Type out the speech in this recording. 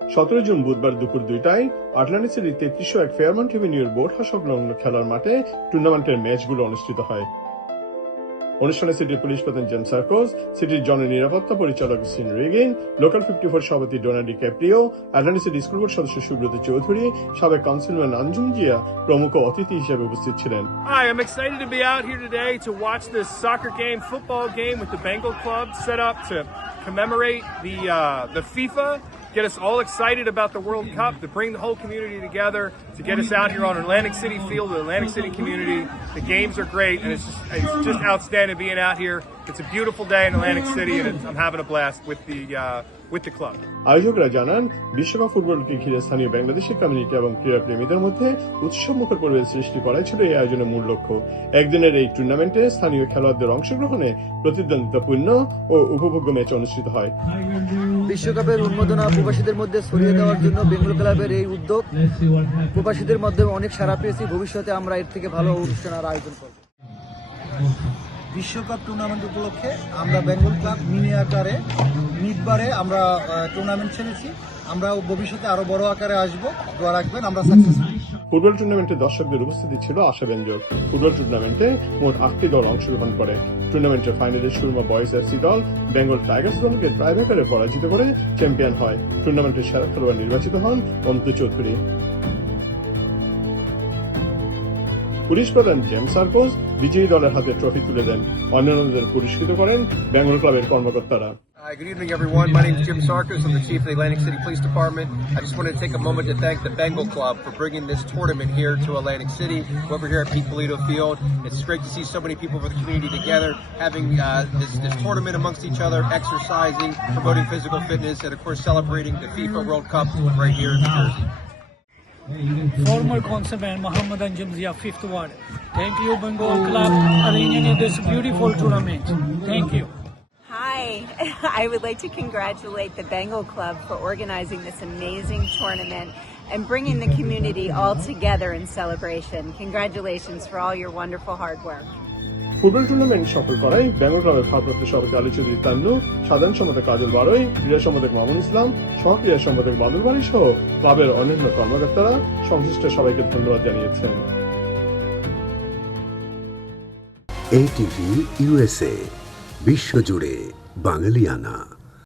17 June বুধবার দুপুর 2টায় Atlantic সিটির 3301 ফেয়ারমাউন্ট এভিনিউর বোট হাউস সংলগ্ন খেলার মাঠে টুর্নামেন্টের ম্যাচগুলো অনুষ্ঠিত হয়। অনুষ্ঠানে সিটির পুলিশ প্রধান জেমস সার্কোজ, সিটির জননিরাপত্তা পরিচালক সিন রিগিং, লোকাল 54 সভাপতি Donald Caprio, Atlantic city school board সদস্য সুব্রত চৌধুরী, সাবেক কাউন্সিলম্যান আঞ্জুম জিয়া প্রমুখ অতিথি হিসেবে উপস্থিত ছিলেন। Hi, I'm excited to be out here today to watch this soccer game, football game with the Bengal club set up to commemorate the FIFA. Get us all excited about the World Cup, to bring the whole community together, to get us out here on Atlantic City field, the Atlantic City community. The games are great, and it's just outstanding being out here. It's a beautiful day in Atlantic City, and I'm having a blast with the club. আয়োজকরা জানান, বিশ্বকাপ ফুটবলকে ঘিরে স্থানীয় Bangladeshi community এবং ক্রীড়াপ্রেমীদের মধ্যে উৎসবমুখর পরিবেশ সৃষ্টি করাই ছিল এই আয়োজনের মূল লক্ষ্য। একদিনের এই টুর্নামেন্টে স্থানীয় খেলোয়াড়দের অংশগ্রহণে প্রতিদ্বন্দ্বিতাপূর্ণ ও উপভোগ্য ম্যাচ অনুষ্ঠিত হয়। বিশ্বকাপের উন্মাদনা প্রবাসীদের মধ্যে ছড়িয়ে দেওয়ার জন্য বেঙ্গল ক্লাবের এই উদ্যোগ প্রবাসীদের মধ্যে অনেক সাড়া পেয়েছি। ভবিষ্যতে আমরা এর থেকে ভালো অনুষ্ঠানের আয়োজন করব। বিশ্বকাপ টুর্নামেন্ট উপলক্ষে আমরা বেঙ্গল ক্লাব মিনি আকারে মিডবারে আমরা টুর্নামেন্ট ছেড়েছি। আমরা ভবিষ্যতে আরো বড় আকারে আসবো, দোয়া রাখবেন, আমরা সাকসেস হব। ফুটবল টুর্নামেন্টে দর্শকদের উপস্থিতি ছিল আশাব্যঞ্জক। ফুটবল টুর্নামেন্টে মোট 8টি দল অংশগ্রহণ করে। টুর্নামেন্টের ফাইনালে সুরমা বয়েজ এফসি দল বেঙ্গল টাইগার্স দলকে ট্রাইব্রেকারে পরাজিত করে চ্যাম্পিয়ন হয়। টুর্নামেন্টের সেরা খেলোয়াড় নির্বাচিত হন অন্তু চৌধুরী। পুলিশ প্রধান জেমস সার্কোজ বিজয়ী দলের হাতে ট্রফি তুলে দেন। অন্যান্যদের পুরস্কৃত করেন বেঙ্গল ক্লাবের কর্মকর্তারা। Hi, good evening, everyone. My name is Jim Sarkis. I'm the chief of the Atlantic City Police Department. I just wanted to take a moment to thank the Bengal Club for bringing this tournament here to Atlantic City. Over here at Pete Polito Field, it's great to see so many people from the community together, having this tournament amongst each other, exercising, promoting physical fitness, and of course celebrating the FIFA World Cup right here in New Jersey. Former Councilman Muhammad Anjum Zia, 5th Ward. Thank you, Bengal Club, arranging this beautiful tournament. Thank you. Hi, I would like to congratulate the Bengal Club for organizing this amazing tournament and bringing the community all together in celebration. Congratulations for all your wonderful hard work. Football tournament সফল করায় বেঙ্গল ক্লাবের ভারপ্রাপ্ত সভাপতি আলী চৌধুরী তান্নু, সাধারণ সম্পাদক কাজল বারোই, ক্রীড়া সম্পাদক মামুন ইসলাম, সহ ক্রীড়া সম্পাদক বাদল বাড়ি সহ ক্লাবের অন্যান্য কর্মকর্তারা সংশ্লিষ্ট সবাইকে ধন্যবাদ জানিয়েছেন। ATV USA, বিশ্বজুড়ে বাঙালিয়ানা।